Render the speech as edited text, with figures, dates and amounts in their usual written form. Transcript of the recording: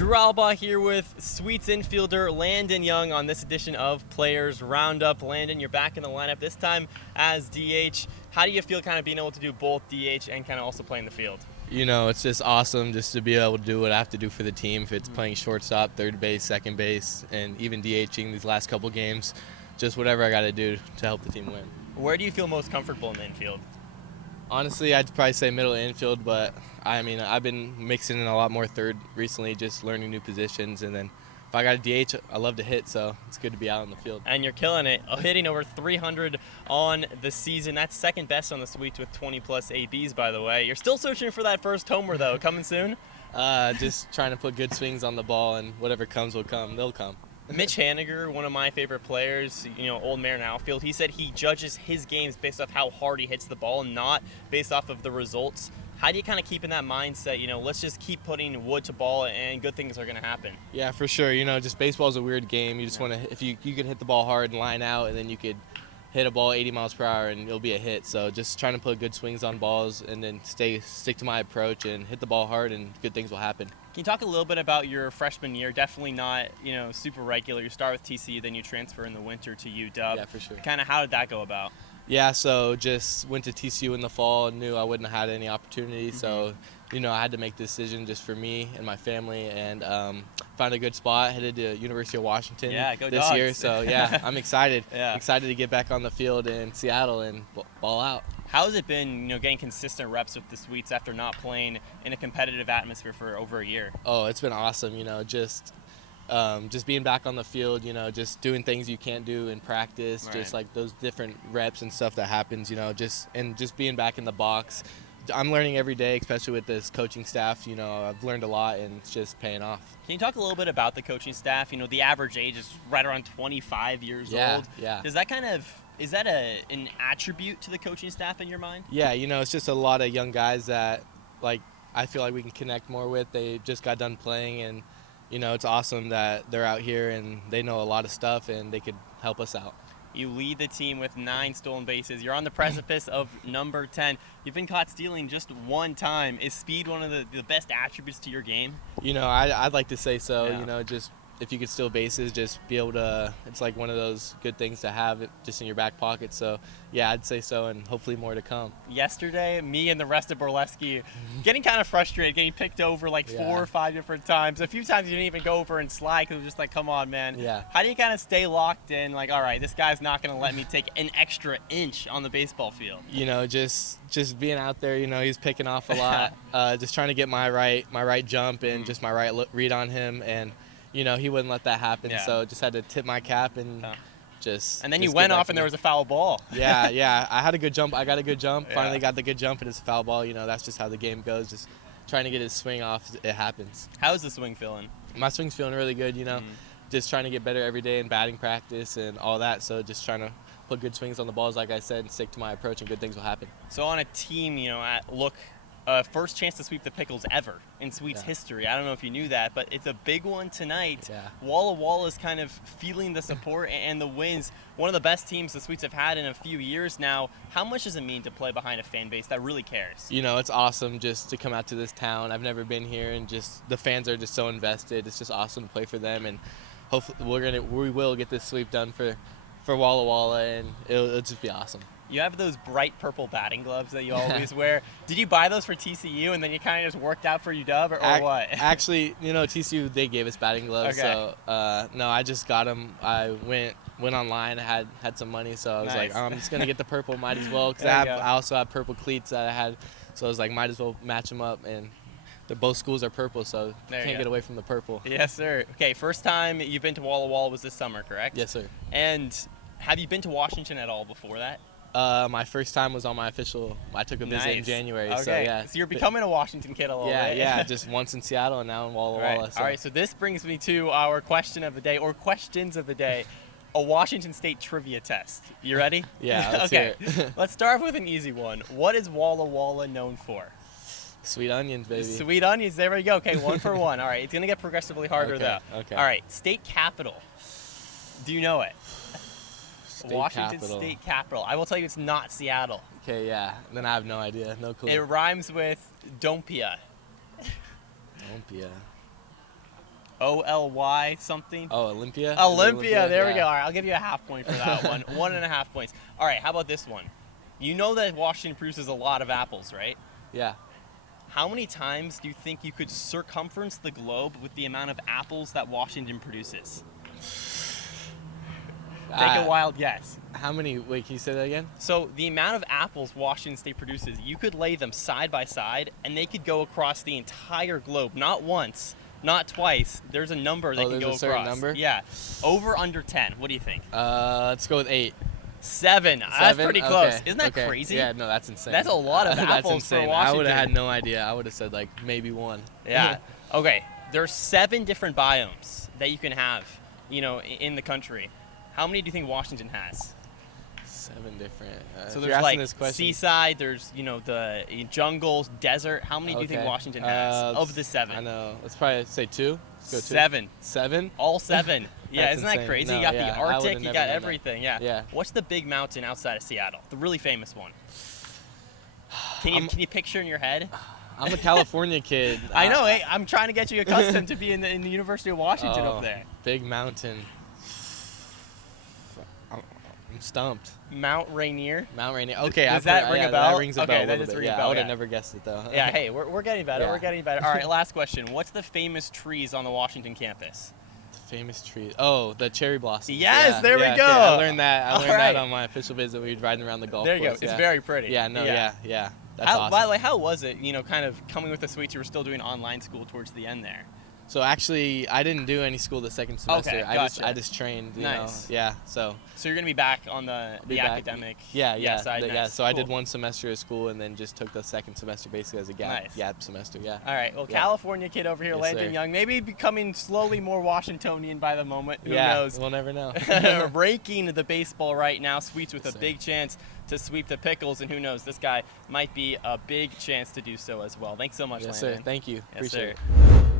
Drew Alba here with Sweets infielder Landon Young on this edition of Players Roundup. Landon, you're back in the lineup, this time as DH. How do you feel kind of being able to do both DH and kind of also play in the field? You know, it's just awesome just to be able to do what I have to do for the team. If it's playing shortstop, third base, second base, and even DHing these last couple games, just whatever I got to do to help the team win. Where do you feel most comfortable in the infield? Honestly, I'd probably say middle infield, but I mean, I've been mixing in a lot more third recently, just learning new positions. And then if I got a DH, I love to hit, so it's good to be out in the field. And you're killing it, hitting over 300 on the season. That's second best on the Sweets with 20-plus ABs, by the way. You're still searching for that first homer, though. Coming soon? Just trying to put good swings on the ball, and whatever comes will come. They'll come. Mitch Haniger, one of my favorite players, old Marin outfield, he said he judges his games based off how hard he hits the ball, not based off of the results. How do you kind of keep in that mindset, let's just keep putting wood to ball and good things are going to happen? Yeah, for sure. Just baseball's a weird game. You just want to, if you can hit the ball hard and line out, and then you could hit a ball 80 miles per hour and it'll be a hit. So just trying to put good swings on balls and then stick to my approach and hit the ball hard, and good things will happen. Can you talk a little bit about your freshman year? Definitely not, super regular. You start with TCU, then you transfer in the winter to UW. Yeah, for sure. Kind of how did that go about? Yeah, so just went to TCU in the fall and knew I wouldn't have had any opportunity. So, I had to make the decision just for me and my family, and found a good spot, headed to University of Washington this year. So, yeah, I'm excited. Excited to get back on the field in Seattle and ball out. How has it been, getting consistent reps with the Sweets after not playing in a competitive atmosphere for over a year? Oh, it's been awesome, just being back on the field, just doing things you can't do in practice, Right. Just like those different reps and stuff that happens, just being back in the box. I'm learning every day, especially with this coaching staff. I've learned a lot, and it's just paying off. Can you talk a little bit about the coaching staff? The average age is right around 25 years old. Yeah. Does that is that an attribute to the coaching staff in your mind? Yeah, it's just a lot of young guys that, I feel like we can connect more with. They just got done playing, and, it's awesome that they're out here and they know a lot of stuff and they could help us out. You lead the team with 9 stolen bases. You're on the precipice of number 10. You've been caught stealing just one time. Is speed one of the best attributes to your game? I'd like to say so. Yeah. Just if you could steal bases, just be able to, it's like one of those good things to have just in your back pocket. So, yeah, I'd say so, and hopefully more to come. Yesterday, me and the rest of Burlesque getting kind of frustrated, getting picked over 4 or 5 different times. A few times you didn't even go over and slide because it was just like, come on, man. Yeah. How do you kind of stay locked in, all right, this guy's not going to let me take an extra inch on the baseball field? Just being out there, he's picking off a lot. Just trying to get my right jump and just my right read on him, and he wouldn't let that happen. Yeah. So just had to tip my cap and And then you went off and there was a foul ball. Yeah. I had a good jump. I got a good jump. Yeah. Finally got the good jump, and it's a foul ball. That's just how the game goes. Just trying to get his swing off. It happens. How's the swing feeling? My swing's feeling really good. Just trying to get better every day in batting practice and all that. So just trying to put good swings on the balls, like I said, and stick to my approach, and good things will happen. So on a team, first chance to sweep the Pickles ever in Sweets history. I don't know if you knew that, but it's a big one tonight. Yeah. Walla Walla is kind of feeling the support and the wins. One of the best teams the Sweets have had in a few years now. How much does it mean to play behind a fan base that really cares? It's awesome just to come out to this town. I've never been here, and just the fans are just so invested. It's just awesome to play for them, and hopefully we will get this sweep done for Walla Walla, and it'll just be awesome. You have those bright purple batting gloves that you always wear. Did you buy those for TCU and then you kind of just worked out for UW, or what? Actually, TCU, they gave us batting gloves. Okay. So, no, I just got them. I went online, had some money, so I was Nice. like, I'm just going to get the purple, might as well, because There you go. I also have purple cleats that I had. So I was like, might as well match them up, and both schools are purple, so There you can't go. get away from the purple. Yes, sir. Okay, first time you've been to Walla Walla was this summer, correct? Yes, sir. And have you been to Washington at all before that? My first time was on my official. I took a visit in Nice. January. Okay. So yeah. So you're becoming a Washington kid a little bit. Yeah. Just once in Seattle and now in Walla Right. Walla. So. All right. So this brings me to our question of the day, or questions of the day, a Washington State trivia test. You ready? Yeah. Let's Okay. hear it. Let's start with an easy one. What is Walla Walla known for? Sweet onions, baby. Sweet onions. There we go. Okay, 1 for 1. All right. It's gonna get progressively harder Okay, though. okay. All right. State capital. Do you know it? State Washington capital. State capital. I will tell you it's not Seattle. Okay, yeah. Then I have no idea. No clue. It rhymes with Dompia. Olympia. Oly something. Oh, Olympia. Is it Olympia. There we Yeah. go. All right, I'll give you a half point for that one. 1.5 points. All right, how about this one? You know that Washington produces a lot of apples, right? Yeah. How many times do you think you could circumference the globe with the amount of apples that Washington produces? Take a wild guess. How many? Wait, can you say that again? So the amount of apples Washington State produces, you could lay them side by side, and they could go across the entire globe. Not once, not twice. There's a number they can there's go a certain across. number? Yeah. Over, under 10. What do you think? Let's go with 8. 7. That's 7? pretty close. Okay, Isn't that okay. crazy? Yeah, no, that's insane. That's a lot of That's apples for insane. Washington. I would have had no idea. I would have said like maybe 1. Yeah. Okay. There's 7 different biomes that you can have, in the country. How many do you think Washington has? 7 different. So if you're there's asking like this question, seaside, there's the jungle, desert. How many do you think Okay. Washington has of the 7? I know. Let's probably say 2. Let's go 2. 7. 7? All 7. Yeah, That's isn't that insane. crazy? No, You got yeah, the I would've Arctic, you never got known that. everything. Yeah. Yeah. What's the big mountain outside of Seattle? The really famous one. Can you picture in your head? I'm a California kid. I know. Hey, I'm trying to get you accustomed to being in the University of Washington Oh, over there. Big mountain. I'm stumped. Mount Rainier. Mount Rainier. Okay, Does that ring a bell? That rings a Okay, bell. that a does little bit. ring a Yeah, bell, I would have yeah. never guessed it though. Yeah. Hey, we're getting better. Yeah. We're getting better. All right. Last question. What's the famous trees on the Washington campus? The famous tree. Oh, the cherry blossom. Yes, there we go. Okay, I learned that. I All learned right. that on my official visit. We were riding around the golf There you go. course. It's yeah. very pretty. Yeah. No. Yeah. That's awesome. By the way, how was it? Kind of coming with the sweets. You were still doing online school towards the end there. So actually, I didn't do any school the second semester. Okay, I gotcha. just trained. You Nice. know? Yeah. So. So you're gonna be back on the Back. academic. Yeah. side. Yeah. Nice. So I did Cool. 1 semester of school and then just took the second semester basically as a Nice. gap semester. Yeah. All right. Well, Yeah. California kid over here, Yes, Landon sir. Young, maybe becoming slowly more Washingtonian by the moment. Who Yeah. knows? We'll never know. Raking the baseball right now. Sweets with Yes, a sir. big chance to sweep the Pickles, and who knows? This guy might be a big chance to do so as well. Thanks so much, Yes, Landon. sir. Thank you. Yes, Appreciate sir. it.